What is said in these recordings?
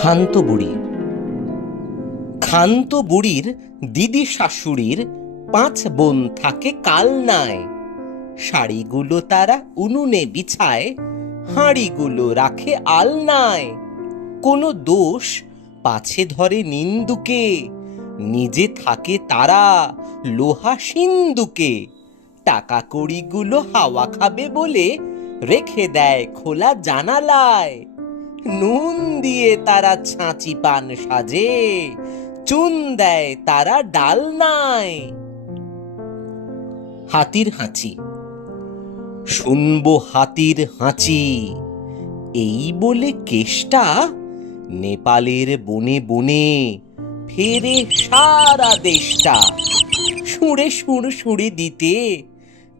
ক্ষান্ত বুড়ি। ক্ষান্ত বুড়ির দিদি শাশুড়ির 5 বোন থাকে কালনায়। শাড়িগুলো তারা উনুনে বিছায়, হাঁড়িগুলো রাখে আলনায়। কোনো দোষ পাছে ধরে নিন্দুকে, নিজে থাকে তারা লোহা সিন্দুকে। টাকা কড়িগুলো হাওয়া খাবে বলে রেখে দেয় খোলা জানালায়। নুন দিয়ে তারা ছাঁচি পান সাজে, চুন দেয় তারা ডালনায়। হাতির হাঁচি। শুনবো হাতির হাঁচি, এই বলে কেষ্টা নেপালের বনে বনে ফেরে সারা দেশটা। সুরে সুর সুরে দিতে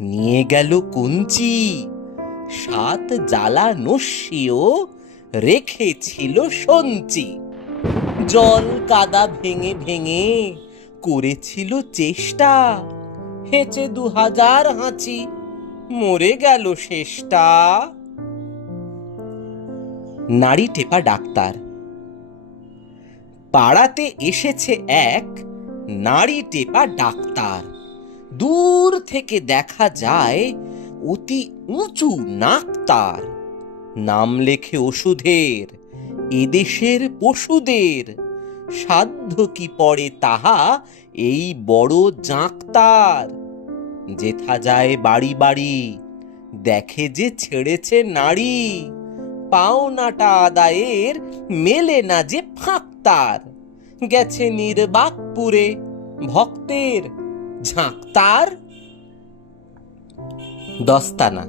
নিয়ে গেল কঞ্চি, 7 জ্বালা নস্যিও রেখেছিল সঞ্চি। জল কাদা ভেঙে ভেঙে করেছিল চেষ্টা, হেঁচে 2000 হাঁচি মরে গেল শেষটা। নাড়ি টেপা ডাক্তার। পাড়াতে এসেছে এক নাড়ি টেপা ডাক্তার। দূর থেকে দেখা যায় অতি উঁচু নাক তার। নাম লেখে ওষুধের এদেশের পশুদের, সাধ্য কি পড়ে তাহা এই বড় জাঁক তার। যেথা যায় বাড়ি বাড়ি দেখে যে ছেড়েছে নাড়ি, পাওনাটা আদায়ের মেলে না যে ফাঁক তার। গেছে নির্বাকপুরে ভক্তের ঝাঁক তার। দস্তানা।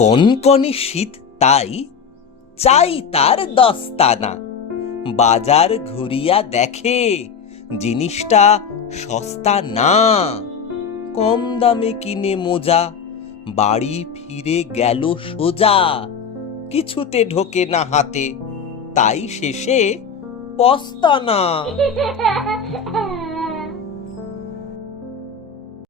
কনকনে শীত তাই চাই তার দস্তানা। বাজার ঘুরিয়া দেখে জিনিসটা সস্তা না। কম দামে কিনে মোজা বাড়ি ফিরে গেল সোজা। কিছুতে ঢোকে না হাতে, তাই শেষে পস্তানা।